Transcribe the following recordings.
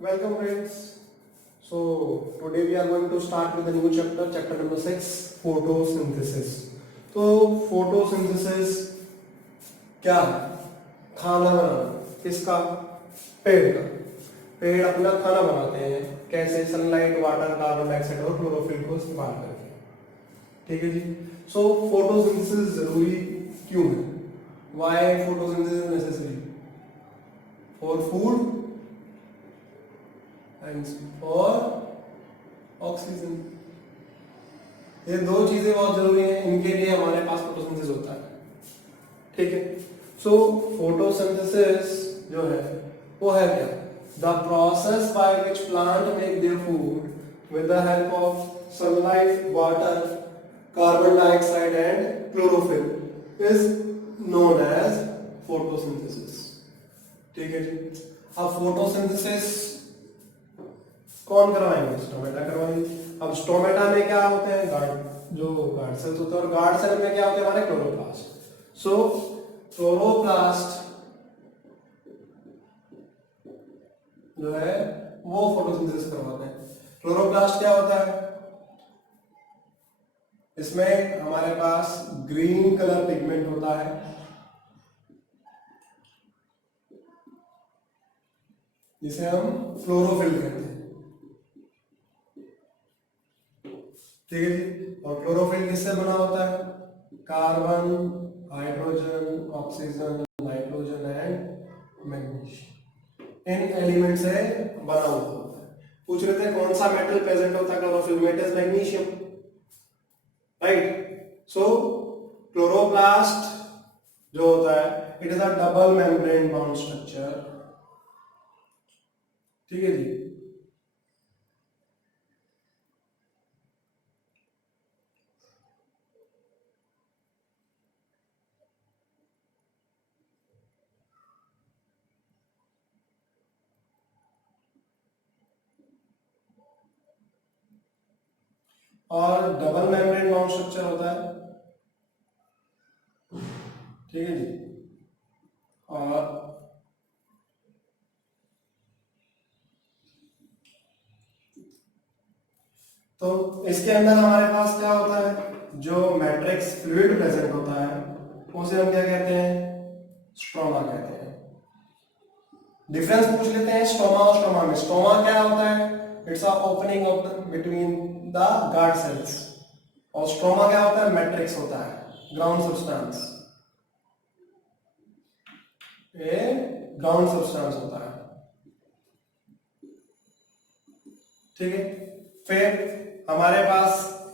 Welcome friends. So today we are going to start with a new chapter, chapter number 6, photosynthesis. तो photosynthesis क्या है? खाना बनाना। किसका? पेड़ का। पेड़ अपना खाना बनाते हैं। कैसे? सनलाइट, वाटर, कार्बन डाइऑक्साइड और क्लोरोफिल को इस्तेमाल करके। ठीक है जी। सो फोटोसिंथेसिस जरूरी क्यों है? Why photosynthesis necessary? For food and for oxygen. ये दो चीजें बहुत जरूरी हैं, इनके लिए हमारे पास फोटोसिंथेसिस होता है। ठीक है। सो फोटोसिंथेसिस जो है वो है क्या? The process by which plant make their food with the help of sunlight, water, carbon dioxide and chlorophyll is known as photosynthesis. ठीक है जी। अब फोटोसिंथेसिस कौन करवाएंगे? स्टोमेटा करवाएंगे। अब स्टोमेटा में क्या होते हैं? गार्ड सेल्स होते हैं, और गार्ड सेल में क्या होते हैं? हमारे क्लोरोप्लास्ट। सो क्लोरोप्लास्ट जो है वो फोटोसिंथेसिस करवाते हैं। क्लोरोप्लास्ट क्या होता है? इसमें हमारे पास ग्रीन कलर पिगमेंट होता है, जिसे हम क्लोरोफिल कहते हैं। ठीक है जी। और क्लोरोफिल किससे बना होता है? Carbon, hydrogen, oxygen, nitrogen and magnesium. In element से बना हुआ होता है। पूछ रहे थे कौन सा मेटल प्रेजेंट होता है क्लोरोफिल में? It is magnesium, right. So chloroplast जो होता है it is a double membrane bound structure. ठीक है जी। और डबल मेम्ब्रेन बाउंड स्ट्रक्चर होता है। ठीक है जी। और तो इसके अंदर हमारे पास क्या होता है? जो मैट्रिक्स फ्लूइड प्रेजेंट होता है उसे हम क्या कहते हैं? स्ट्रोमा कहते हैं। डिफरेंस पूछ लेते हैं स्टोमा और स्ट्रोमा में। स्टोमा क्या होता है? It's a opening of the between the guard cells. और स्ट्रोमा क्या होता है? मैट्रिक्स होता है, ग्राउंड सब्सटेंस। ये ग्राउंड सब्सटेंस होता है। ठीक है। फिर हमारे पास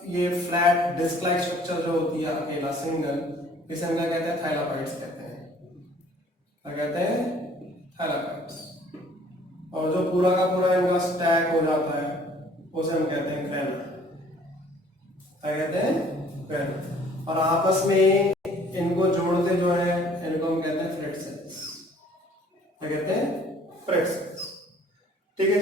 ये फ्लैट डिस्क लाइक स्ट्रक्चर जो होती है अकेला सिंगल, इसे हम क्या कहते हैं? थाइलाकॉइड्स कहते हैं। क्या कहते हैं? थाइलाकॉइड्स। और जो पूरा का पूरा इनका स्टैक हो जाता है उसे हम कहते हैं ग्रेना। क्या कहते हैं? ग्रेना। और आपस में इनको जोड़ते जो है इनको हम कहते हैं फ्रेट सेल्स। क्या कहते हैं? फ्रेट सेल्स। ठीक है।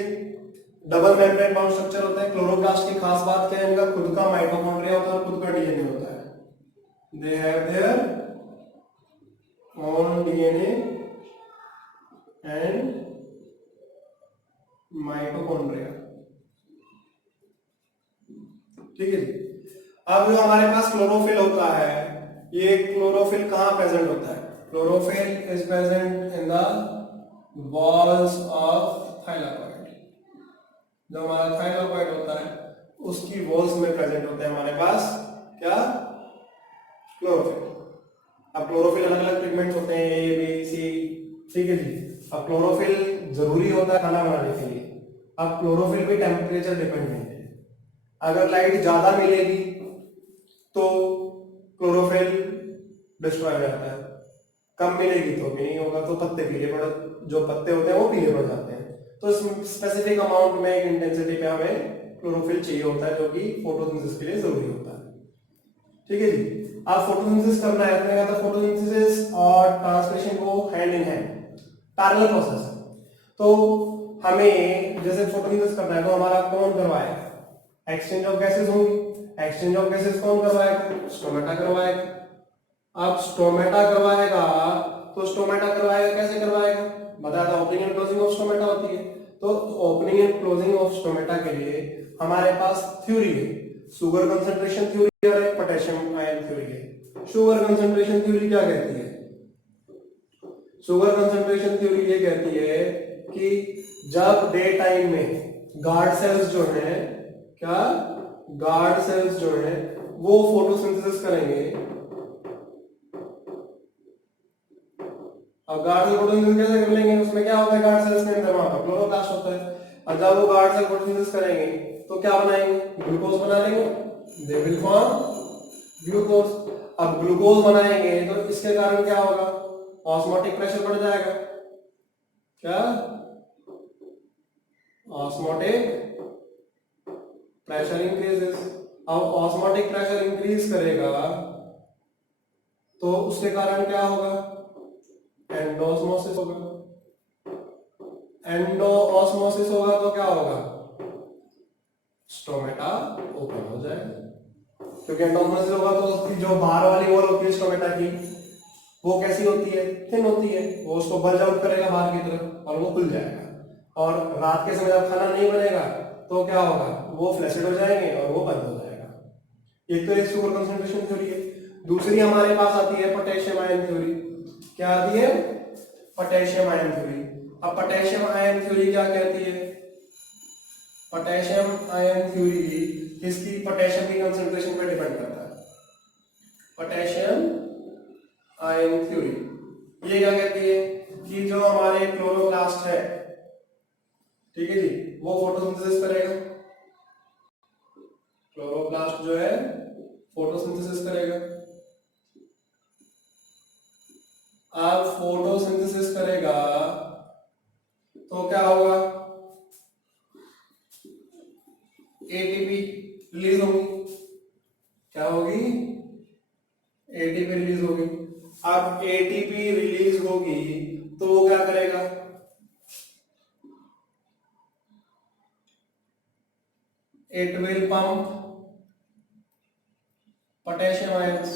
डबल मेम्ब्रेन बाउंड स्ट्रक्चर होता है। क्लोरोप्लास्ट की खास बात क्या है? इनका खुद का माइटोकॉन्ड्रिया होता है और खुद का डीएनए होता है। They have their own DNA and mitochondria. ठीक है जी। अब जो हमारे पास क्लोरोफिल होता है, ये क्लोरोफिल कहाँ प्रेजेंट होता है? Chlorophyll is present in the walls of thylakoid. जो हमारा थाइलाकॉइड होता है उसकी वॉल्स में प्रेजेंट होते हैं हमारे पास क्या? क्लोरोफिल। अब क्लोरोफिल अलग अलग पिगमेंट्स होते हैं, ए बी सी। ठीक है जी। अब क्लोरोफिल जरूरी होता है खाना बनाने के लिए। अब क्लोरोफिल भी टेम्परेचर डिपेंडेंट है। अगर लाइट ज्यादा मिलेगी तो क्लोरोफिल डिस्ट्रॉय हो जाता है, कम मिलेगी तो भी नहीं होगा, तो पत्ते पीले पड़, जो पत्ते होते हैं वो पीले पड़ जाते हैं। तो स्पेसिफिक अमाउंट में एक इंटेंसिटी पे हमें क्लोरोफिल चाहिए होता है, जो कि फोटोसिंथेसिस के लिए जरूरी होता है। ठीक है जी। आप फोटोसिंथेसिस करना है, मैंने कहा था फोटोसिंथेसिस और ट्रांसलेशन को hand in hand parallel process है। तो हमें जैसे फोटोसिंथेसिस करना है तो हमारा कौन करवाएगा? एक्सचेंज ऑफ गैसेस होंगी। एक्सचेंज ऑफ गैसेस कौन करवाएगा? स्टोमेटा करवाएगा। अब स्टोमेटा करवाएगा तो स्टोमेटा करवाएगा कैसे करवाएगा? बताया था opening and closing of stomata होती है। तो opening and closing of stomata के लिए हमारे पास थ्योरी है, शुगर कंसंट्रेशन थ्योरी और एक पोटेशियम आयन थ्योरी है। शुगर कंसंट्रेशन थ्योरी क्या कहती है? शुगर कंसंट्रेशन थ्योरी ये कहती है कि जब डे टाइम में गार्ड सेल्स जो हैं, क्या गार्ड सेल्स जो हैं वो फोटोसिंथेसिस करेंगे। अब गार्ड सेल फोटोसिंथेसिस कैसे कर लेंगे? उसमें क्या होता है गार्ड सेल्स के अंदर? वहां पर क्लोरोप्लास्ट होता है। और जब वो गार्ड सेल फोटोसिंथेसिस करेंगे तो क्या बनाएंगे? ग्लूकोज बना लेंगे। They will form glucose. अब ग्लूकोज बनाएंगे तो इसके कारण क्या होगा? ऑस्मोटिक प्रेशर बढ़ जाएगा। क्या? Osmotic pressure increases. अब ऑस्मोटिक प्रेशर इंक्रीज करेगा तो उसके कारण क्या होगा? एंडोस्मोसिस होगा। एंडोऑस्मोसिस होगा तो क्या होगा? स्टोमेटा ओपन हो जाएगा। क्योंकि एंडोऑस्मोसिस होगा तो उसकी जो बाहर वाली वॉल होती है स्टोमेटा की, वो कैसी होती है? थिन होती है। वो उसको बल्ज आउट करेगा बाहर की तरफ और वो खुल जाएगा। और रात के समय जब खाना नहीं बनेगा तो क्या होगा? वो फ्लैसिड हो जाएंगे और वो बंद हो जाएगा। एक तो एक सुपर कंसंट्रेशन थ्योरी है। दूसरी हमारे पास आती है पोटेशियम आयन थ्योरी। क्या आती है? Potassium ion theory. अब पोटेशियम आयन थ्योरी क्या कहती है? पोटेशियम आयन थ्योरी इसकी पोटेशियम की कंसंट्रेशन पर डिपेंड करता है। पोटेशियम आयन थ्योरी ये क्या कहती है कि जो हमारे क्लोरोप्लास्ट है, ठीक है जी, वो फोटोसिंथेसिस करेगा। क्लोरोप्लास्ट जो है फोटोसिंथेसिस करेगा। अब फोटोसिंथेसिस करेगा तो क्या होगा? एटीपी रिलीज होगी। क्या होगी? एटीपी रिलीज होगी। अब एटीपी रिलीज होगी तो वो क्या करेगा? It will pump potassium ions.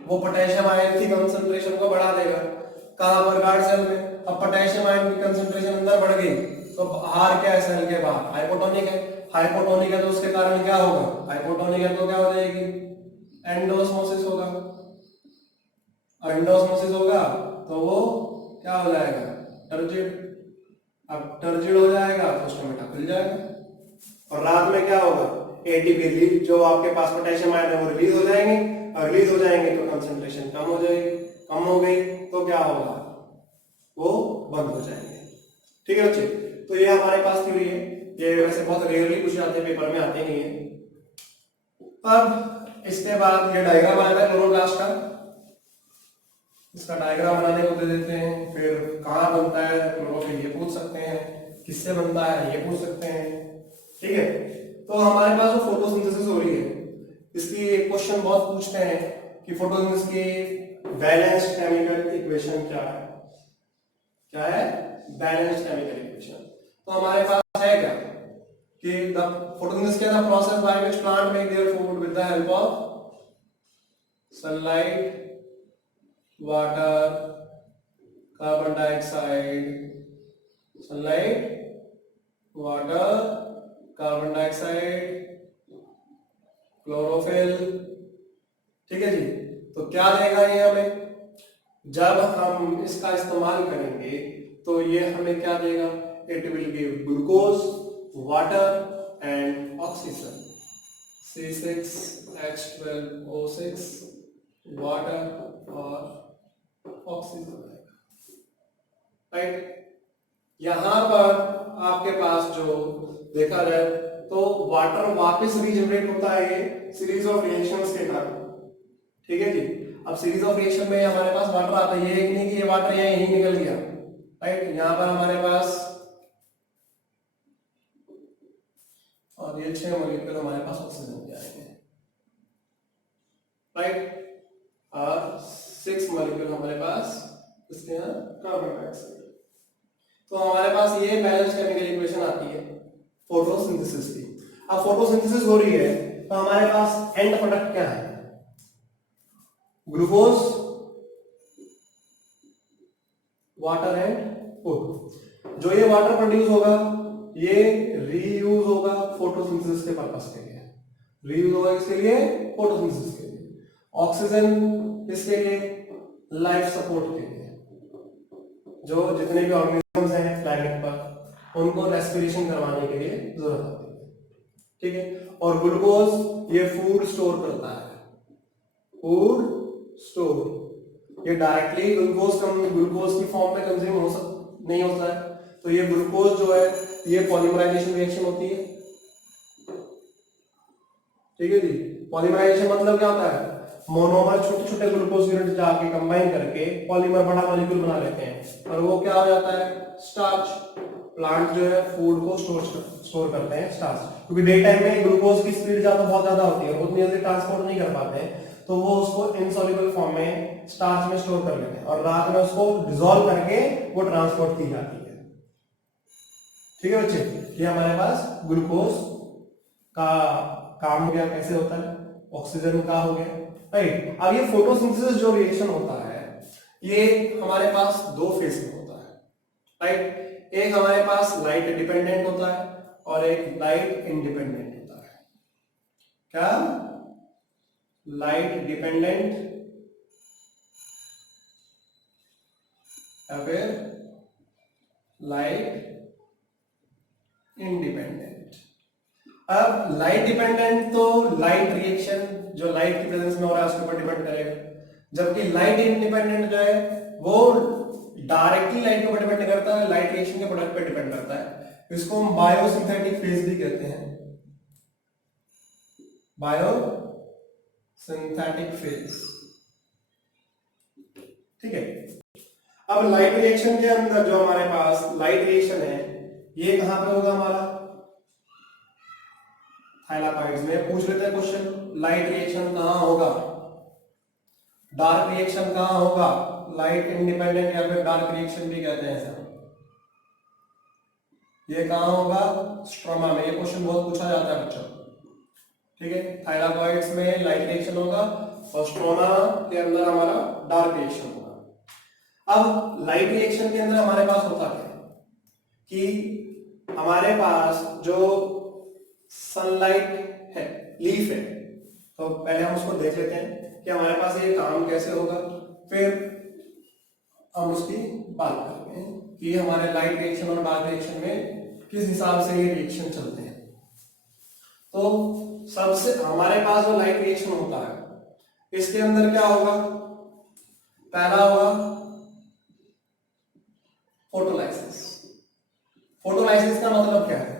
वो पोटेशियम आयन की कंसंट्रेशन को बढ़ा देगा। कहां पर? गार्ड सेल में। अब पोटेशियम आयन की कंसंट्रेशन अंदर बढ़ गई तो बाहर क्या है? सेल के बाहर हाइपोटोनिक है। हाइपोटोनिक है तो उसके कारण क्या होगा? हाइपोटोनिक है तो क्या हो जाएगी? एंडोस्मोसिस होगा। एंडोस्मोसिस होगा तो वो क्या हो जाएगा? टर्जिड। अब टर्जिड हो जाएगा तो स्टोमेटा खुल जाएगा। और रात में क्या होगा? एटीपी रिलीज, जो आपके पास पोटेशियम आयन है वो रिलीज हो जाएंगे। और रिलीज हो जाएंगे तो कंसंट्रेशन कम हो जाएगी। कम हो गई तो क्या होगा? वो बंद हो जाएंगे। ठीक है बच्चे, तो ये हमारे पास थ्योरी है। ये वैसे बहुत रेयरली पूछे जाते हैं, पेपर में आते नहीं है। अब इसके बाद ये डायग्राम आया था क्लोरोप्लास्ट का। इसका डायग्राम बनाने को दे देते हैं। फिर कहाँ बनता है क्लोरोफिल ये पूछ सकते हैं, किससे बनता है ये पूछ सकते हैं। ठीक है, तो हमारे पास जो फोटोसिंथेसिस हो रही है इसकी एक क्वेश्चन बहुत पूछते हैं कि फोटोसिंथेसिस की बैलेंस्ड केमिकल इक्वेशन क्या है? क्या है? Balanced chemical equation. तो हमारे पास है क्या कि द फोटोसिंथेसिस क्या the process by which plant make their food with the help of sunlight, water, carbon dioxide, sunlight, water, carbon dioxide, chlorophyll. ठीक है जी, तो क्या देगा ये हमें? जब हम इसका इस्तेमाल करेंगे तो ये हमें क्या देगा? It will give glucose, water and oxygen. C6H12O6 water और ऑक्सीजन। राइट, यहां पर आपके पास जो देखा जाए तो वाटर वापस रीजनरेट होता है ये सीरीज ऑफ रिएक्शंस के कारण। ठीक है जी, अब सीरीज ऑफ रिएक्शन में हमारे पास वाटर आता है। ये एक नहीं कि ये वाटर यहीं निकल गया। राइट, यहां पर हमारे पास और ये 6 मॉलिक्यूल हमारे पास ऑक्सीजन के आएंगे। राइट, और 6 मॉलिक्यूल हमारे पास इसके यहाँ कार्बन डाइऑक्साइड। तो हमारे पास ये बैलेंस केमिकल इक्वेशन आती है फोटोसिंथेसिस की। अब फोटोसिंथेसिस हो रही है तो हमारे पास एंड प्रोडक्ट क्या है? Glucose, water and food. जो ये वाटर प्रोड्यूस होगा ये रीयूज होगा फोटोसिंथेसिस के पर्पस के लिए, रीयूज होगा इसके लिए फोटोसिंथेसिस के लिए, ऑक्सीजन इसके लिए लाइफ सपोर्ट के लिए, जो जितने भी ऑर्गेनिजम्स हैं प्लैनेट पर उनको रेस्पिरेशन करवाने के लिए जरूरत होती है, ठीक है। और ग्लूकोज ये फूड स्टोर करता है, फूड स्टोर, ये डायरेक्टली ग्लूकोज की फॉर्म में कंज्यूम नहीं होता है, तो ये ग्लूकोज जो है ये पॉलीमराइजेशन रिएक्शन होती है, ठीक है जी। पॉलीमराइजेशन मतलब क्या होता है, मोनोमर छोटे छोटे ग्लूकोज यूनिट जाके कंबाइन करके पॉलीमर बड़ा मॉलिक्यूल बना लेते हैं और वो क्या हो जाता है स्टार्च। प्लांट जो है फूड को स्टोर करते हैं स्टार्च, क्योंकि डे टाइम में ग्लूकोज की स्पीड बहुत ज्यादा होती है और उतनी जल्दी ट्रांसपोर्ट नहीं कर पाते हैं, तो वो उसको इनसॉल्युबल फॉर्म में स्टार्च में स्टोर कर लेते हैं और रात में उसको डिसॉल्व करके वो ट्रांसपोर्ट की जाती है, ठीक है बच्चे। ये हमारे पास ग्लूकोज का काम हो गया, कैसे होता है, ऑक्सीजन का हो गया, राइट। अब ये फोटोसिंथेसिस जो रिएक्शन होता है ये हमारे पास दो फेज में होता है, राइट। एक हमारे पास लाइट डिपेंडेंट होता है और एक लाइट इंडिपेंडेंट होता है। क्या, लाइट डिपेंडेंट या फिर लाइट इंडिपेंडेंट। अब लाइट डिपेंडेंट तो लाइट रिएक्शन जो लाइट की प्रेजेंस में हो रहा है उसके ऊपर डिपेंड करेगा, जबकि लाइट इंडिपेंडेंट जो है वो डायरेक्टली लाइट के ऊपर डिपेंड करता है, लाइट रिएक्शन के प्रोडक्ट पे डिपेंड करता है। इसको हम बायोसिंथेटिक फेज भी कहते हैं, बायोसिंथेटिक फेज, ठीक है। अब लाइट रिएक्शन के अंदर जो हमारे पास लाइट रिएक्शन है ये कहां पे होगा हमारा, थाइलाकॉइड्स में। पूछ लेते हैं क्वेश्चन, लाइट रिएक्शन कहां होगा, डार्क रिएक्शन कहां होगा, लाइट इंडिपेंडेंट या फिर डार्क रिएक्शन भी कहते हैं सर, ये कहां होगा, स्ट्रोमा में। ये क्वेश्चन बहुत पूछा जाता है बच्चों, ठीक है। थाइलाकॉइड्स में लाइट रिएक्शन होगा और स्ट्रोमा के अंदर हमारा डार्क रिएक्शन होगा। अब लाइट रिएक्शन के अंदर हमारे पास होता है कि हमारे पास जो सनलाइट है, लीफ है, तो पहले हम उसको देख लेते हैं कि हमारे पास ये काम कैसे होगा, फिर हम उसकी बात करते हैं कि हमारे लाइट रिएक्शन और डार्क रिएक्शन में किस हिसाब से ये रिएक्शन चलते हैं। तो सबसे हमारे पास जो लाइट रिएक्शन होता है इसके अंदर क्या होगा, पहला होगा फोटोलाइसिस। फोटोलाइसिस का मतलब क्या है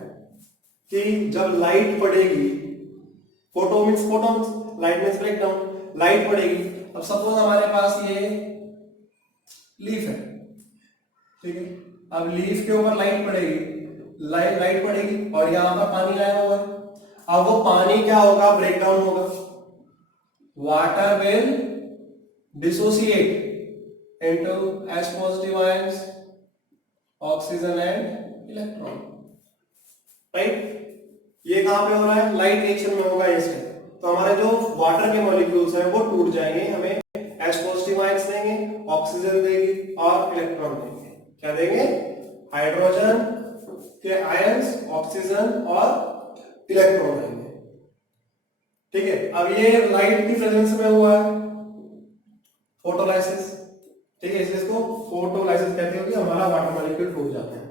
कि जब लाइट पड़ेगी, photo means light means breakdown, light पड़ेगी। अब सपोज हमारे पास ये लीफ है, ठीक है। अब लीफ के ऊपर लाइट पड़ेगी, लाइट पड़ेगी और यहां पर पानी लाया हुआ है। अब वो पानी क्या होगा, ब्रेकडाउन होगा, water will dissociate into H positive ions, oxygen and electron, right. ये कहां पे हो रहा है, लाइट रिएक्शन में होगा इसके। तो हमारे जो वाटर के मॉलिक्यूल्स हैं वो टूट जाएंगे, हमें H पॉजिटिव आयंस देंगे, ऑक्सीजन देगी और इलेक्ट्रॉन देंगे। क्या देंगे, हाइड्रोजन के आयंस, ऑक्सीजन और इलेक्ट्रॉन देंगे, ठीक है। अब ये लाइट की प्रेजेंस में हुआ है फोटोलाइसिस, ठीक है, इसलिए इसको फोटोलाइसिस कहते हैं कि हमारा वाटर मॉलिक्यूल टूट जाते हैं।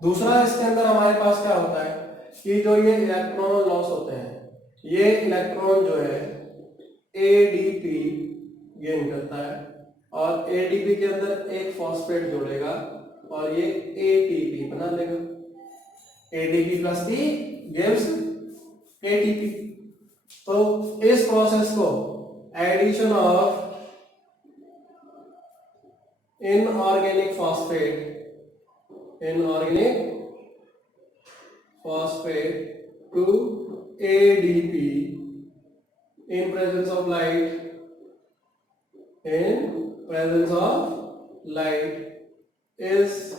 दूसरा इसके अंदर हमारे पास क्या होता है कि जो ये इलेक्ट्रॉन लॉस होते हैं, ये इलेक्ट्रॉन जो है एडीपी गेन करता है और एडीपी के अंदर एक फॉस्फेट जोड़ेगा और ये एटीपी बना देगा। ADP plus T gives ATP. तो इस प्रोसेस को addition of inorganic phosphate to ADP in presence of light is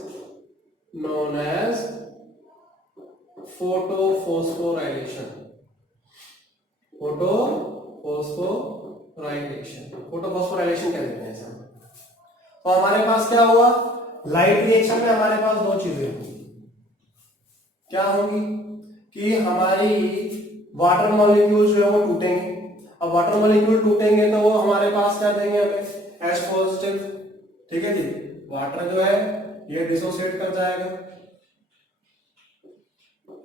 known as photophosphorylation. Photophosphorylation क्या देते हैं इसे। तो हमारे पास क्या हुआ, लाइट रिएक्शन में हमारे पास दो चीजें होंगी, क्या होंगी कि हमारी वाटर मॉलिक्यूल जो है वो टूटेंगे। अब वाटर मॉलिक्यूल टूटेंगे तो वो हमारे पास क्या देंगे हमें, H पॉजिटिव। ठीक है जी, वाटर जो है ये डिसोसिएट कर जाएगा,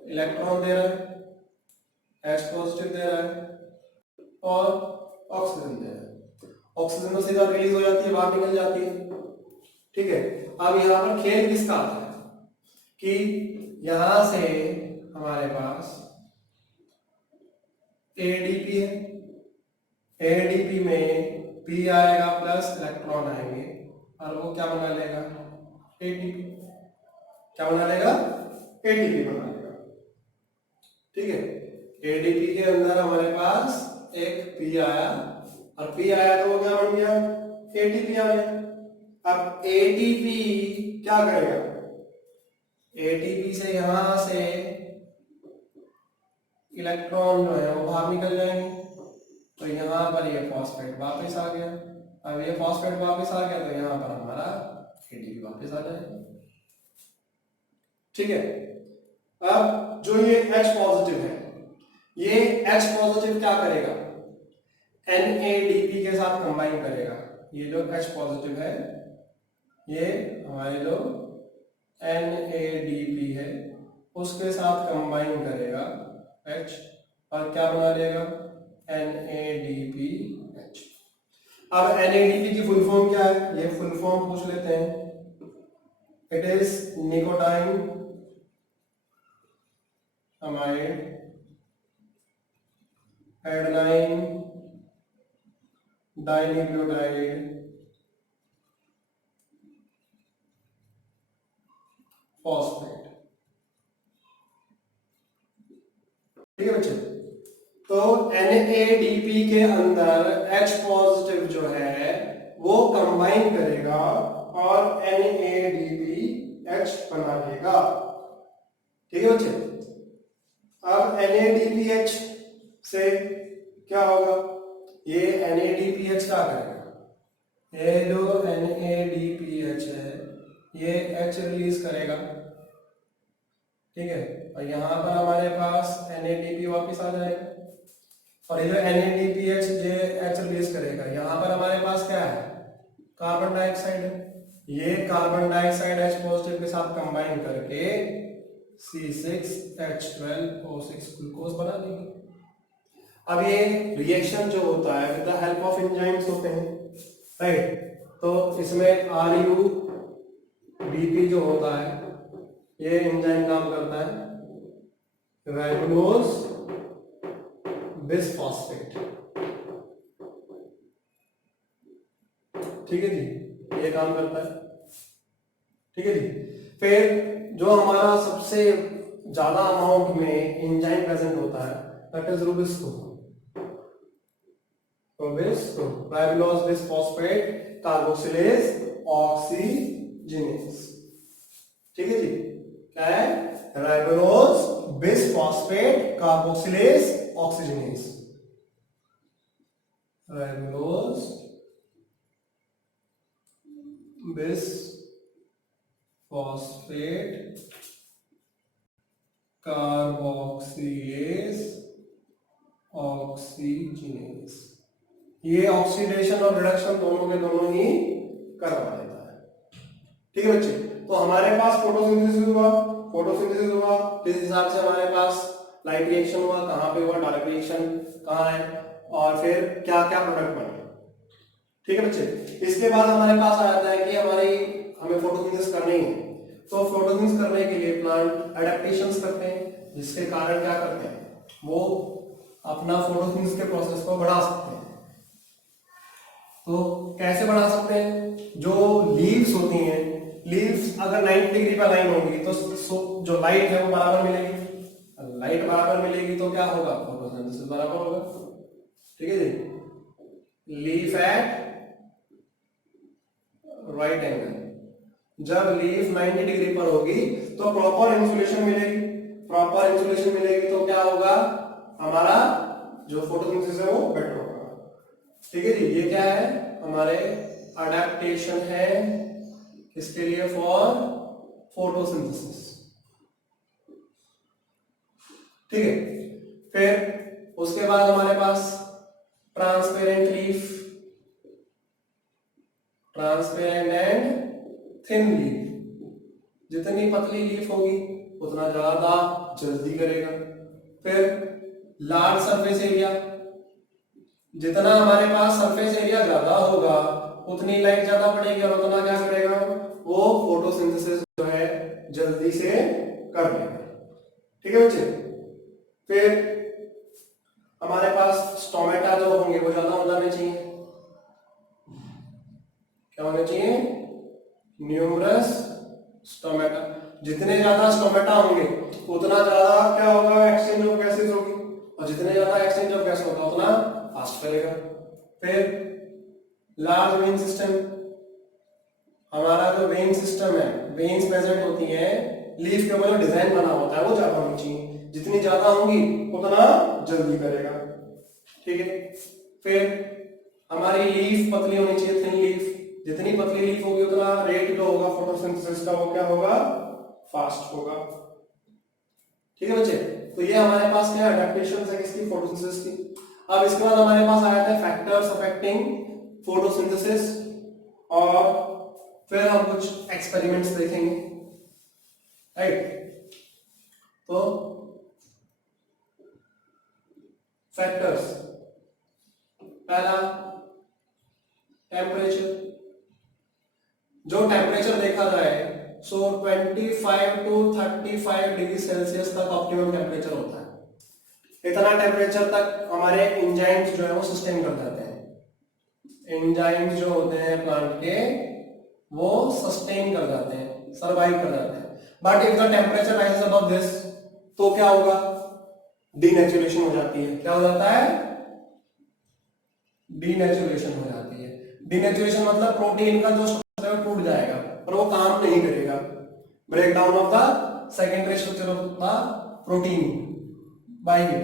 इलेक्ट्रॉन दे रहा है, H पॉजिटिव दे रहा है और ऑक्सीजन दे रहा है। ऑक्सीजन तो सीधा रिलीज हो जाती है, बाहर निकल जाती है। ठीक है, अब यहां पर खेल किसका आता है कि यहां से हमारे पास एडीपी है, एडीपी में पी आएगा प्लस इलेक्ट्रॉन आएंगे और वो क्या बना लेगा, एटीपी। क्या बना लेगा, एटीपी बना लेगा। ठीक है, एडीपी के अंदर हमारे पास एक पी आया और पी आया तो वो क्या बन गया, एटीपी आ गया। अब एटीपी क्या करेगा, एटीपी से यहां से इलेक्ट्रॉन जो है वो बाहर निकल जाएंगे, तो यहां पर ये फॉस्फेट वापस आ गया। अब ये फॉस्फेट वापस आ गया तो यहां पर हमारा एटीपी वापस आ जाएगा। ठीक है, अब जो ये H पॉजिटिव है, ये H पॉजिटिव क्या करेगा, NADP के साथ कंबाइन करेगा। ये जो H पॉजिटिव है ये हमारे जो NADP है उसके साथ कंबाइन करेगा H और क्या बना लेगा, NADPH। अब NADP की फुल फॉर्म क्या है, ये फुल फॉर्म पूछ लेते हैं। It is nicotine amide adenine dinucleotide phosphate. ठीक है बच्चे, तो NADP के अंदर H पॉजिटिव जो है वो कंबाइन करेगा और NADPH बना लेगा। ठीक है बच्चे, अब NADPH से क्या होगा, ये NADPH क्या करेगा, ये जो NADPH है ये H रिलीज करेगा। ठीक है, और यहां पर हमारे पास NADP वापस आ जाएगा और ये जो NADPH ये H रिलीज करेगा। यहां पर हमारे पास क्या है, कार्बन डाइऑक्साइड है, ये कार्बन डाइऑक्साइड H पॉजिटिव के साथ कंबाइन करके C6H12O6 ग्लूकोज बना देंगे। अब ये रिएक्शन जो होता है with the help of enzymes होते हैं, राइट। तो इसमें RUDP जो होता है ये एंजाइम काम करता है राइबोलोज बिसफॉस्फेट। ठीक है जी, ये काम करता है। ठीक है जी, फिर जो हमारा सबसे ज्यादा अमाउंट में एंजाइम प्रेजेंट होता है that is rubisco, ribulose bisphosphate carboxylase oxygenase. ठीक है जी, क्या है, ribulose bisphosphate carboxylase oxygenase. Ribulose bisphosphate carboxylase oxygenase, ये ऑक्सीडेशन और रिडक्शन दोनों के दोनों ही करवा देता है। ठीक है बच्चे, तो हमारे पास फोटोसिंथेसिस हुआ, फोटोसिंथेसिस हुआ किस हिसाब से हमारे पास लाइट रिएक्शन हुआ, कहां पे हुआ, डायरेक्ट रिएक्शन कहां है, और फिर क्या क्या प्रोडक्ट बने। ठीक है बच्चे, इसके बाद हमारे पास आ जाता है कि हमें फोटोसिंथेसिस करनी है, तो फोटोसिंथेसिस करने के लिए प्लांट एडेप्टेशंस करते हैं, जिसके कारण क्या करते हैं, वो अपना फोटोसिंथेसिस के प्रोसेस को बढ़ा सकते हैं। तो कैसे बढ़ा सकते हैं, जो लीव्स होती हैं, लीव्स अगर 90 डिग्री पर लाइन होगी तो जो लाइट है वो बराबर मिलेगी, लाइट बराबर मिलेगी तो क्या होगा, फोटोसिंथेसिस बराबर होगा। ठीक है जी, लीफ एट राइट एंगल, जब लीफ 90 डिग्री पर होगी तो प्रॉपर इंसुलेशन मिलेगी, प्रॉपर इंसुलेशन मिलेगी तो क्या होगा, हमारा जो फोटोसिंथेसिस है वो बेटर होगा। ठीक है जी, ये क्या है, हमारे अडेप्टेशन है किसके लिए? For photosynthesis. ठीक है, फिर उसके बाद हमारे पास transparent leaf, transparent and thin leaf. जितनी पतली लीफ होगी उतना ज्यादा जल्दी करेगा। फिर लार्ज सरफेस एरिया, जितना हमारे पास सरफेस एरिया ज्यादा होगा उतनी लाइट ज्यादा पड़ेगी और उतना क्या करेगा? वो फोटोसिंथेसिस जो है जल्दी से कर लेगा। ठीक है बच्चे, फिर हमारे पास स्टोमेटा जो होंगे वो ज्यादा होना चाहिए। क्या होना चाहिए? Numerous stomata. जितने ज्यादा स्टोमेटा होंगे उतना ज्यादा क्या होगा? एक्सचेंज ऑफ गैसेस होगी, और जितने ज्यादा एक्सचेंज ऑफ गैस होगा उतना फास्ट करेगा। फिर लार्ज वेन सिस्टम, हमारा जो वेन सिस्टम है, वेन्स प्रेजेंट होती हैं लीफ के ऊपर जो डिजाइन बना होता है वो ज्यादा होनी चाहिए। जितनी ज्यादा होंगी उतना जल्दी करेगा। ठीक है, फिर हमारी लीफ पतली होनी चाहिए, थिन लीफ। जितनी पतली लीफ होगी उतना रेट जो होगा फोटोसिंथेसिस का वो क्या होगा? फास्ट होगा। ठीक है बच्चे, तो ये हमारे पास क्या अडेप्टेशंस है किसकी? फोटोसिंथेसिस की। अब इसके बाद हमारे पास आ जाता है फैक्टर्स अफेक्टिंग फोटोसिंथेसिस, और फिर हम कुछ एक्सपेरिमेंट्स देखेंगे। राइट, तो फैक्टर्स, पहला टेम्परेचर। जो टेम्परेचर देखा जाए सो 25 टू 35 डिग्री सेल्सियस तक ऑप्टिमम टेम्परेचर होता है। इतना टेम्परेचर तक हमारे एंजाइम्स जो है वो सस्टेन कर जाते हैं। एंजाइम्स जो होते हैं प्लांट के वो सस्टेन कर जाते हैं, सरवाइव कर जाते हैं। But if the temperature rises above this तो क्या होगा? डीनेचुरेशन हो जाती है। क्या हो जाता है? डीनेचुरेशन हो जाती है। डीनेचुरेशन मतलब प्रोटीन का जो स्ट्रक्चर है टूट जाएगा और वो काम नहीं करेगा। Break down of the secondary structure of the protein by heat.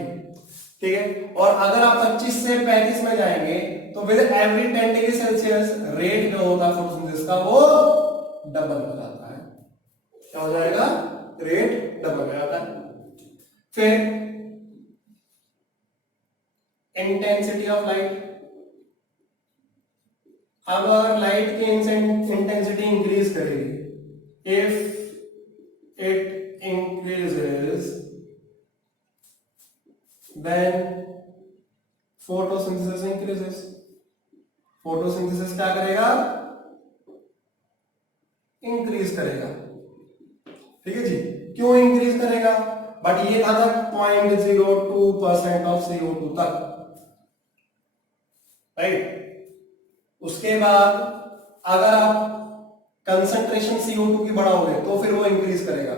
ठीक है, और अगर आप 25 से 35 में जाएंगे तो with every 10 degree Celsius rate जो होता है फोटोसिंथेसिस का वो डबल हो जाता है। क्या हो जाएगा? रेट डबल हो जाता है। फिर इंटेंसिटी ऑफ लाइट, अब अगर लाइट की इंटेंसिटी इंक्रीज करेगी, if it increases then photosynthesis increases. Photosynthesis क्या करेगा? इंक्रीज करेगा। ठीक है जी, क्यों इंक्रीज करेगा? बट ये कहां तक? 0.02% ऑफ CO2 तक। राइट, उसके बाद अगर आप कंसंट्रेशन CO2 की बढ़ाओगे तो फिर वो इंक्रीज करेगा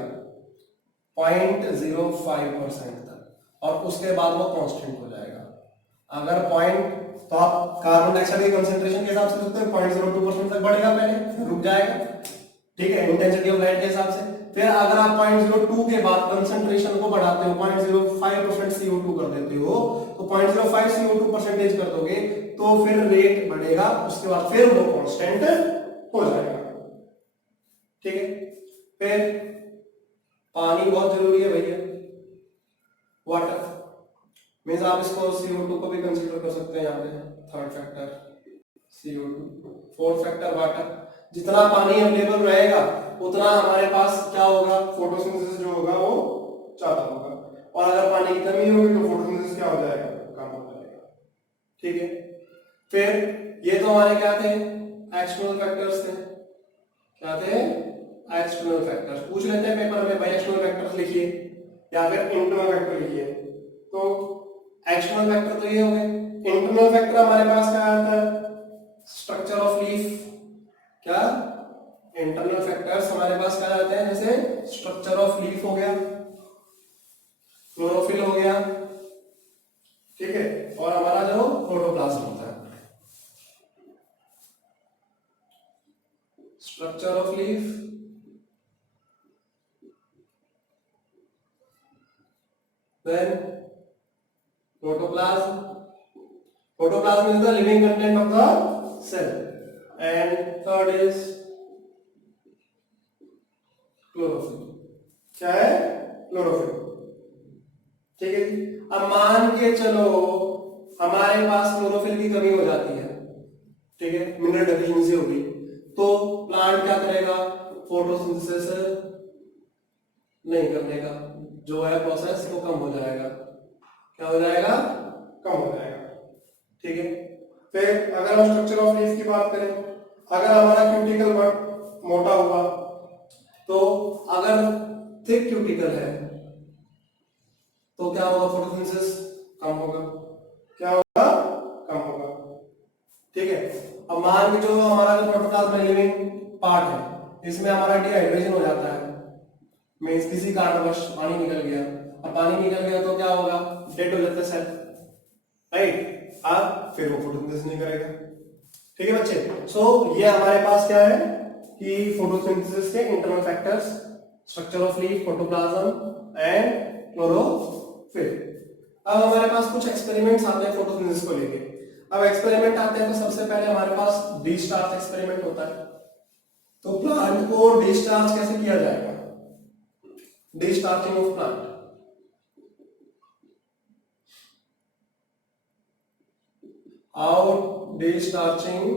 0.05% तक, और उसके बाद वो कांस्टेंट हो जाएगा। अगर पॉइंट, तो आप कार्बन डाइऑक्साइड के कंसंट्रेशन के हिसाब से देखते हैं 0.02% तक बढ़ेगा, पहले रुक जाएगा। ठीक है, इंटेंसिटी ऑफ लाइट के हिसाब से। फिर अगर आप 0.02 के बाद कंसंट्रेशन को बढ़ाते हो, 0.05% CO2 कर देते हो, तो 0.05 CO2 परसेंटेज कर दोगे तो फिर रेट बढ़ेगा, उसके बाद फिर वो कांस्टेंट हो जाएगा। ठीक है, फिर पानी बहुत जरूरी है भैया, वाटर मींस आप इसको CO2 को भी कंसीडर कर सकते हैं यहाँ पे। Third factor CO2, fourth factor water. जितना पानी अवेलेबल रहेगा उतना हमारे पास क्या होगा? फोटोसिंथेसिस जो होगा वो ज्यादा होगा, और अगर पानी की कमी होगी तो फोटोसिंथेसिस क्या हो जाएगा? कम हो जाएगा। ठीक है, फिर ये तो हमारे क्या थे? एक्सटर्नल फैक्टर्स थे। क्या थे? External factors. पूछ लेते हैं पेपर में भाई एक्सटर्नल फैक्टर्स लिखिए या फिर इंटरनल फैक्टर लिखिए। तो एक्सटर्नल फैक्टर तो ये हो गए। इंटरनल फैक्टर हमारे पास क्या आता है? Structure of leaf. क्या इंटरनल फैक्टर्स हमारे पास क्या आते हैं? जैसे स्ट्रक्चर ऑफ लीफ हो गया, क्लोरोफिल हो गया, ठीक है, और हमारा जो प्रोटोप्लाज्म होता है। Structure of leaf, then protoplasm. Protoplasm is the living content of the cell, and third is chlorophyll. क्या है? क्लोरोफिल। ठीक है जी। अब मान के चलो हमारे पास क्लोरोफिल की कमी हो जाती है, ठीक है, मिनरल डेफिशिएंसी होगी, तो प्लांट क्या करेगा? फोटोसिंथेसिस नहीं करने का, जो है प्रोसेस वो कम हो जाएगा। क्या हो जाएगा? कम हो जाएगा। ठीक है। फिर अगर हम स्ट्रक्चर ऑफ लीफ की बात करें, अगर हमारा क्यूटिकल मोटा हुआ, तो अगर थिक क्यूटिकल है तो क्या होगा? फोटोसिंथेसिस कम होगा। क्या होगा? कम होगा। ठीक है। अब मान के जो हमारा जो प्रोटोप्लाज्म में लिविंग पार्ट है, इसमें हमारा डिहाइड्रेशन हो जाता है, मींस किसी कारणवश पानी निकल गया। अब पानी निकल गया तो क्या होगा? डेड हो जाता है सेल, राइट। अब फिर वो फोटोसिंथेसिस नहीं करेगा। ठीक है बच्चे। सो ये हमारे पास क्या है कि फोटोसिंथेसिस के internal factors, structure of leaf, protoplasm and chlorophyll. अब हमारे पास कुछ एक्सपेरिमेंट्स आते हैं फोटोसिंथेसिस को लेके। अब एक्सपेरिमेंट आते हैं तो सबसे पहले हमारे पास डिस्चार्ज एक्सपेरिमेंट होता है। तो प्लांट को डिस्चार्ज कैसे किया जाएगा? Discharging of plant. Out discharging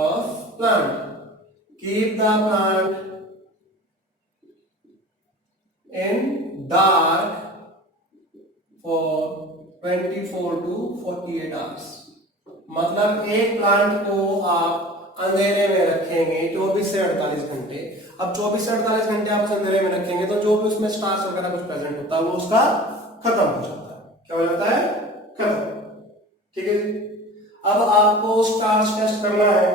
of plant. Keep the plant in dark for 24 to 48 hours. मतलब एक प्लांट को आप अंधेरे में रखेंगे 24 से 48 घंटे। अब 24 से 48 घंटे आप उसे अंधेरे में रखेंगे तो जो भी उसमें स्टार्च वगैरह कुछ प्रेजेंट होता है वो उसका खत्म हो जाता है। क्या हो जाता है? खत्म। ठीक है जी। अब आपको स्टार्च टेस्ट करना है।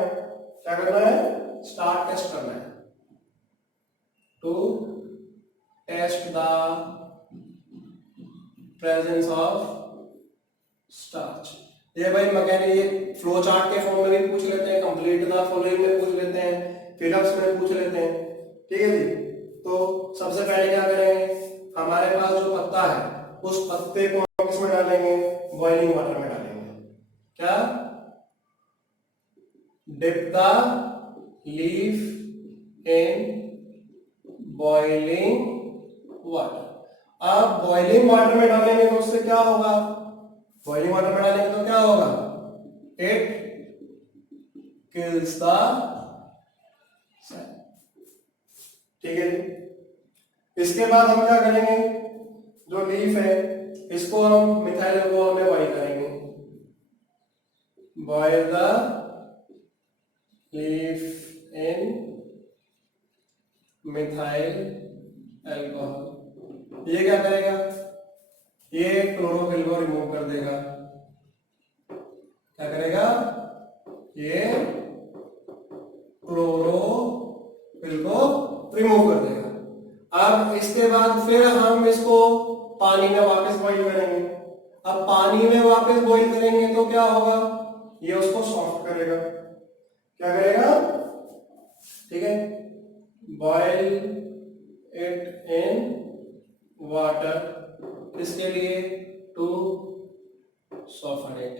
क्या करना है? स्टार्च टेस्ट करना है। To test the presence of starch. ये भाई मैकेनिक ये फ्लो चार्ट के फॉर्म में भी पूछ लेते हैं, कंप्लीट द फॉलोइंग में पूछ लेते हैं, फिलअप्स में पूछ लेते हैं। ठीक है जी। तो सबसे पहले क्या करेंगे? हमारे पास जो पत्ता है उस पत्ते को हम किसमें डालेंगे? बॉइलिंग वाटर में डालेंगे। क्या? dip the leaf in boiling water। अब बॉइलिंग वाटर में डालेंगे तो उससे क्या होगा? बॉइलिंग वाटर में डालेंगे तो क्या होगा? It kills the cell. ठीक है जी। इसके बाद हम क्या करेंगे? जो लीफ है इसको हम मिथाइल अल्कोहल में बॉइल करेंगे। Boil the leaf in methyl alcohol। ये क्या करेगा? ये क्लोरोफिल को रिमूव कर देगा। क्या करेगा? ये क्लोरोफिल को रिमूव कर देगा। अब इसके बाद फिर हम इसको पानी में वापस बॉइल करेंगे। अब पानी में वापस बॉइल करेंगे तो क्या होगा? ये उसको सॉफ्ट करेगा। क्या करेगा? ठीक है। बॉइल इट इन वाटर, किसके लिए? To soften it.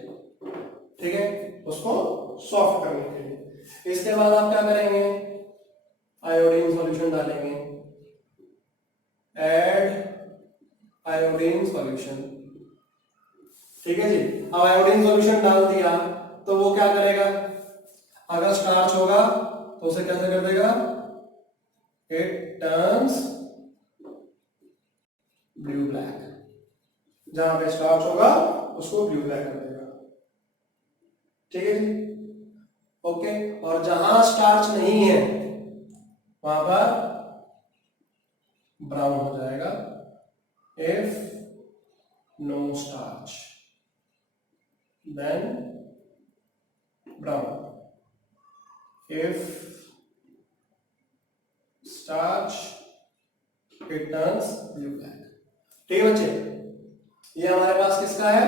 ठीक है, उसको सॉफ्ट करने के लिए। इसके बाद आप क्या करेंगे? आयोडीन सॉल्यूशन डालेंगे। Add iodine solution. ठीक है जी। अब आयोडीन सॉल्यूशन डाल दिया तो वो क्या करेगा? अगर स्टार्च होगा तो उसे कैसे कर देगा? It turns blue black. जहां पे स्टार्च होगा उसको ब्लू ब्लैक कर देगा। ठीक है जी। ओके। और जहां स्टार्च नहीं है वहां पर ब्राउन हो जाएगा। If no starch then brown. If starch it turns blue black। ठीक है बच्चे, ये हमारे पास किसका है?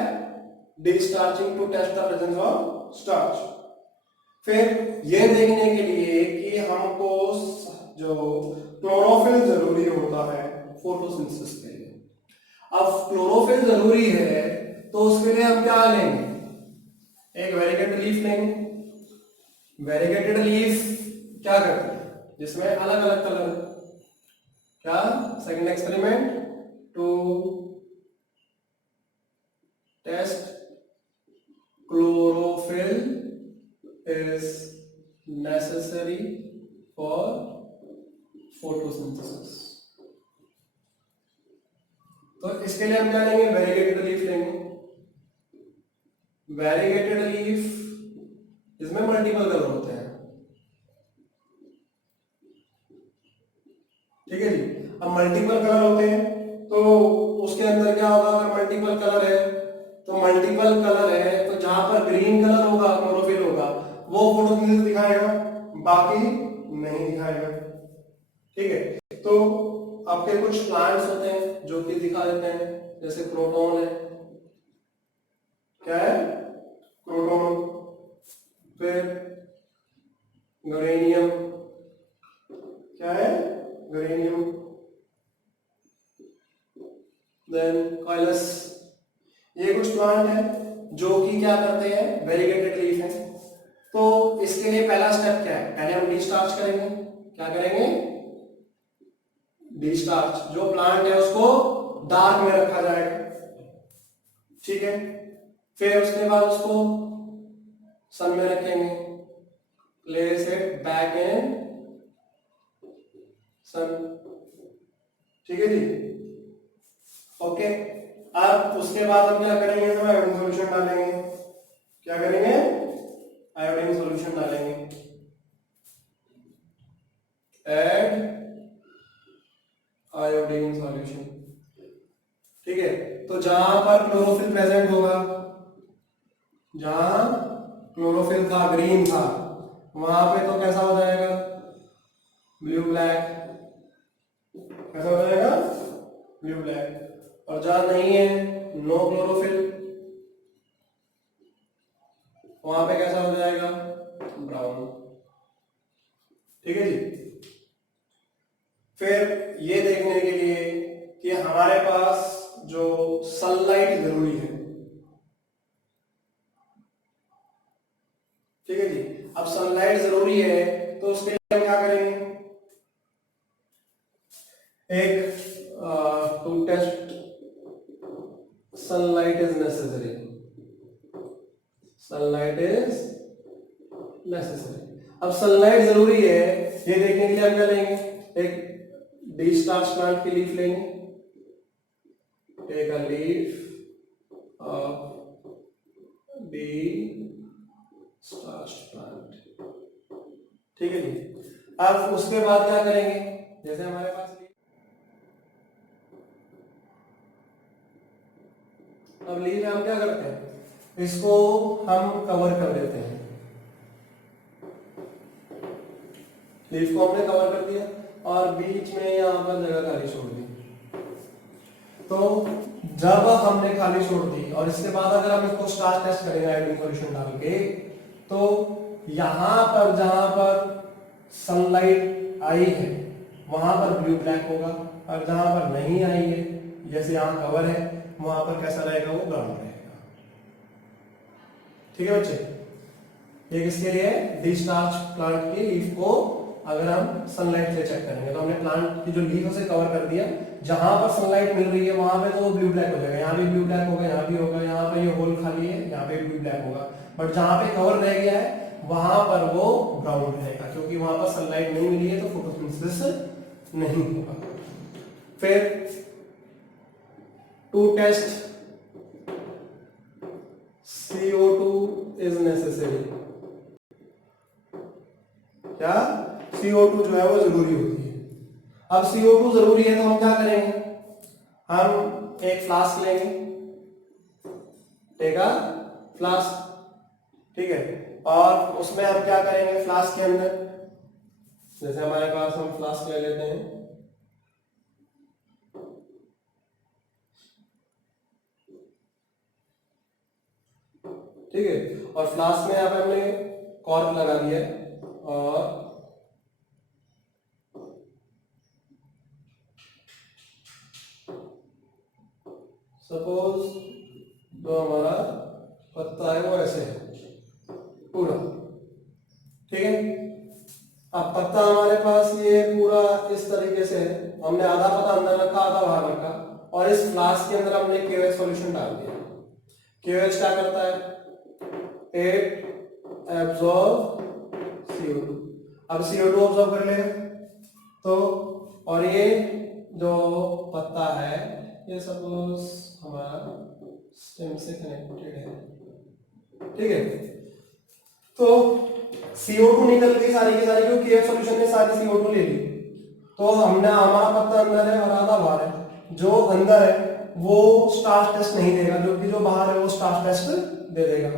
Destarching to test the presence of starch. फिर ये देखने के लिए कि हमको जो क्लोरोफिल जरूरी होता है फोटोसिंथेसिस के लिए। अब क्लोरोफिल जरूरी है तो उसके लिए हम क्या लेंगे? एक वेरीगेटेड लीफ लेंगे। वेरीगेटेड लीफ क्या करती है? जिसमें अलग अलग कलर, क्या second experiment, to test chlorophyll is necessary for photosynthesis. तो इसके लिए हम क्या लेंगे, वेरीगेटेड लीफ लेंगे। वेरीगेटेड लीफ, इसमें मल्टीपल कलर होते हैं, ठीक है जी। अब मल्टीपल कलर होते हैं तो उसके अंदर क्या होगा, अगर मल्टीपल कलर है तो मल्टीपल कलर है तो जहां पर ग्रीन कलर होगा, क्लोरोफिल होगा, वो फोटोसिंथेसिस दिखाएगा, बाकी नहीं दिखाएगा, ठीक है। तो आपके कुछ प्लांट्स होते हैं जो कि दिखा देते हैं, जैसे क्रोटोन है, क्या है, क्रोटोन, फिर गरेनियम, क्या है, गरेनियम, देन काइलस। ये कुछ प्लांट है जो कि क्या करते हैं, वेरीगेटेड लीफ है। तो इसके लिए पहला स्टेप क्या है, पहले हम डिस्टार्च करेंगे। क्या करेंगे, डिस्टार्च। जो प्लांट है उसको डार्क में रखा जाएगा, ठीक है। फिर उसके बाद उसको सन में रखेंगे, प्लेस इट बैक इन सन, ठीक है जी, ओके। अब उसके बाद हम क्या करेंगे, हम आयोडीन सॉल्यूशन डालेंगे। क्या करेंगे, आयोडीन सॉल्यूशन डालेंगे, ऐड आयोडीन सॉल्यूशन, ठीक है। तो जहां पर क्लोरोफिल प्रेजेंट होगा, जहां क्लोरोफिल था, ग्रीन था, वहां पे तो कैसा हो जाएगा, ब्लू ब्लैक, कैसा हो जाएगा, ब्लू ब्लैक। और जहां नहीं है, नो क्लोरोफिल, वहां पे कैसा हो जाएगा, ब्राउन, ठीक है जी। फिर ये देखने के लिए कि हमारे पास जो सनलाइट जरूरी है, ठीक है जी। अब सनलाइट जरूरी है तो उसके लिए हम क्या करेंगे, एक to test sunlight is necessary, sunlight is necessary. अब सनलाइट जरूरी है, ये देखने के लिए हम क्या लेंगे, एक डिस्टार्च प्लांट की लीफ लेंगे, take a leaf of destarch plant, ठीक है जी। अब उसके बाद क्या करेंगे, जैसे हमारे पास अब लीफ हम क्या करते हैं, इसको हम कवर कर देते हैं, लीफ को हमने कवर कर दिया और बीच में यहां पर जगह खाली छोड़ दी। तो जब हमने खाली छोड़ दी और इसके बाद अगर हम इसको स्टार्च टेस्ट करेंगे आयोडीन सॉल्यूशन डाल के, तो यहां पर जहां पर सनलाइट आई है वहां पर ब्लू ब्लैक होगा, और जहां पर नहीं आई है, जैसे यहां कवर है, वहां पर कैसा रहेगा, वो ब्राउन रहेगा, ठीक है बच्चे। ये किसके लिए, डिस्टार्च प्लांट की लीफ को अगर हम सनलाइट से चेक करेंगे, तो हमने प्लांट की जो लीफ है उसे कवर कर दिया, जहां पर सनलाइट मिल रही है वहां पे तो वो ब्लू ब्लैक हो जाएगा, यहाँ भी ब्लू ब्लैक होगा, यहाँ भी होगा, यहाँ पे ये होल खाली है, यहाँ पे ब्लू ब्लैक होगा, बट जहां पे कवर रह गया है वहां पर वो ब्राउन रहेगा, क्योंकि वहां पर सनलाइट नहीं मिली है तो फोटोसिंथेसिस नहीं होगा। फिर to test CO2 is necessary, क्या, CO2 जो है वो जरूरी होती है। अब CO2 जरूरी है तो हम क्या करेंगे, हम एक फ्लास्क लेंगे, टेक अ फ्लास्क, ठीक है, और उसमें हम क्या करेंगे, फ्लास्क के अंदर, जैसे हमारे पास हम फ्लास्क ले लेते हैं, ठीक है, और फ्लास्क में यहाँ पे हमने कॉर्क लगा दिया है, और सपोज जो हमारा पत्ता है वो ऐसे है पूरा, ठीक है। अब पत्ता हमारे पास ये पूरा इस तरीके से है, हमने आधा बाहर रखा और इस फ्लास्क के अंदर हमने KOH सॉल्यूशन डाल दिया। KOH क्या करता है? It absorb CO2। अब CO2 ऑब्जॉर्व कर लेगा तो, और ये जो पत्ता है ये सपोज हमारा स्टेम से कनेक्टेड है, ठीक है। तो CO2 निकल गई सारी की सारी, क्योंकि KOH सॉल्यूशन ने सारी CO2 ले ली। तो हमने, हमारा पत्ता अंदर है और आधा बाहर है। जो अंदर है वो स्टार्च टेस्ट नहीं देगा, जो कि जो बाहर है वो स्टार्च टेस्ट दे देगा,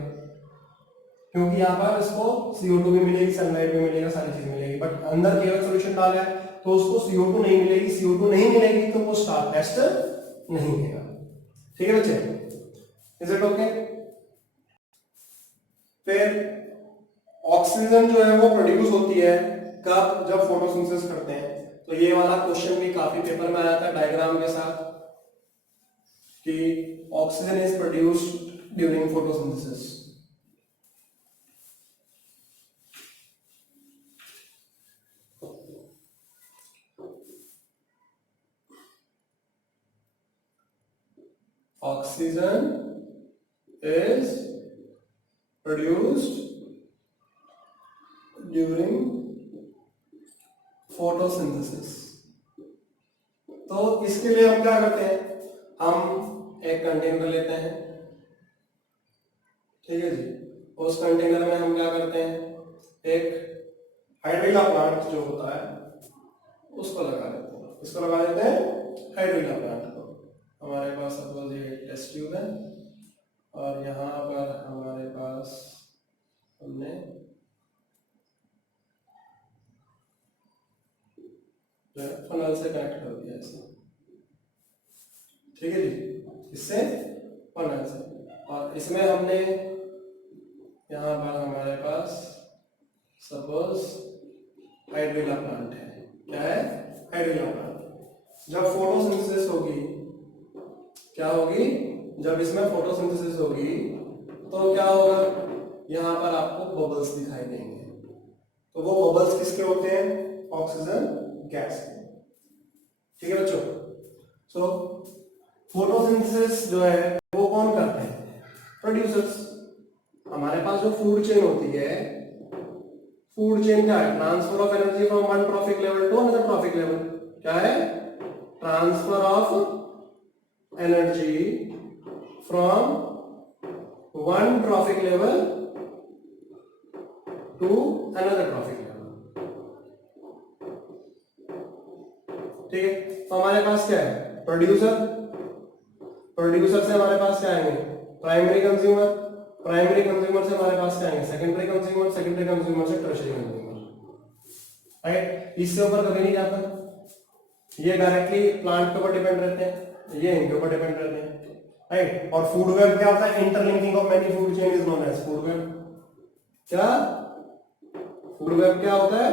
क्योंकि यहाँ पर इसको CO2 भी मिलेगी, सनलाइट भी मिलेगा, सारी चीज मिलेगी। बट अंदर KOH सॉल्यूशन डाला है तो उसको CO2 नहीं मिलेगी, CO2 नहीं मिलेगी तो वो स्टार्च टेस्ट नहीं देगा। ठीक है बच्चे, इज इट ओके? फिर ऑक्सीजन जो है वो प्रोड्यूस होती है कब? जब फोटोसिंथेसिस करते हैं। तो ये वाला क्वेश्चन भी काफी पेपर में आया था डायग्राम के साथ कि oxygen is produced during photosynthesis. Oxygen is produced during photosynthesis। तो इसके लिए हम क्या करते हैं? हम एक कंटेनर लेते हैं, ठीक है जी। उस कंटेनर में हम क्या करते हैं? एक हाइड्रिला प्लांट जो होता है उसको लगा देते हैं। इसको लगा देते हैं हाइड्रिला प्लांट को। हमारे पास सपोज ये टेस्ट ट्यूब है और यहाँ पर हमारे पास हमने फनल से कनेक्ट कर दिया इसे, ठीक है जी, इससे फनल से। और इसमें हमने यहाँ पर हमारे पास सपोज हाइड्रिला प्लांट है। क्या है? Hydrilla plant. जब फोटोसिंथेसिस होगी, क्या होगी? जब इसमें फोटोसिंथेसिस होगी तो क्या होगा? यहाँ पर आपको बबल्स दिखाई देंगे। तो वो बबल्स किसके होते हैं? ऑक्सीजन गैस के। ठीक है बच्चों? सो फोटोसिंथेसिस जो है वो कौन करते हैं? प्रोड्यूसर्स। हमारे पास जो फूड चेन होती है, फूड चेन क्या है? Transfer of energy from one trophic level to another trophic level. क्या है? Transfer of energy from one trophic level to another trophic level। ठीक है, तो हमारे पास क्या है? प्रोड्यूसर। प्रोड्यूसर से हमारे पास क्या आएंगे? Primary consumer. प्राइमरी कंज्यूमर से हमारे पास क्या आएंगे? Secondary consumer. सेकेंडरी कंज्यूमर से टर्शियरी कंज्यूमर। राइट, इससे ऊपर कभी नहीं जाता। ये डायरेक्टली प्लांट के ऊपर डिपेंड रहते हैं, ये इनके ऊपर डिपेंड रहते हैं। राइट, और फूड वेब क्या होता है? Interlinking of many food chain is known as food web. क्या फूड वेब क्या होता है?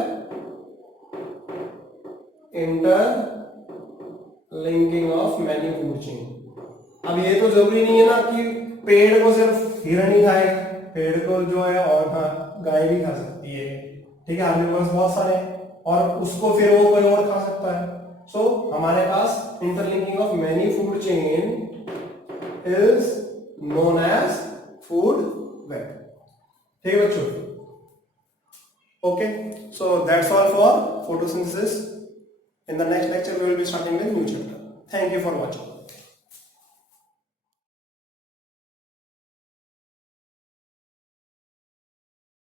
Interlinking of many food chain. अब ये तो जरूरी नहीं है ना कि पेड़ को सिर्फ हिरण ही खाएगा, पेड़ को जो है और गाय भी खा सकती है। ठीक है, हेर्बिवोर्स बहुत सारे हैं और उसको फिर वो कोई और खा सकता है। सो हमारे पास interlinking of many food chain is known as food web। ठीक है बच्चों? Okay, so that's all for photosynthesis. In the next lecture we will be starting with new chapter. Thank you for watching.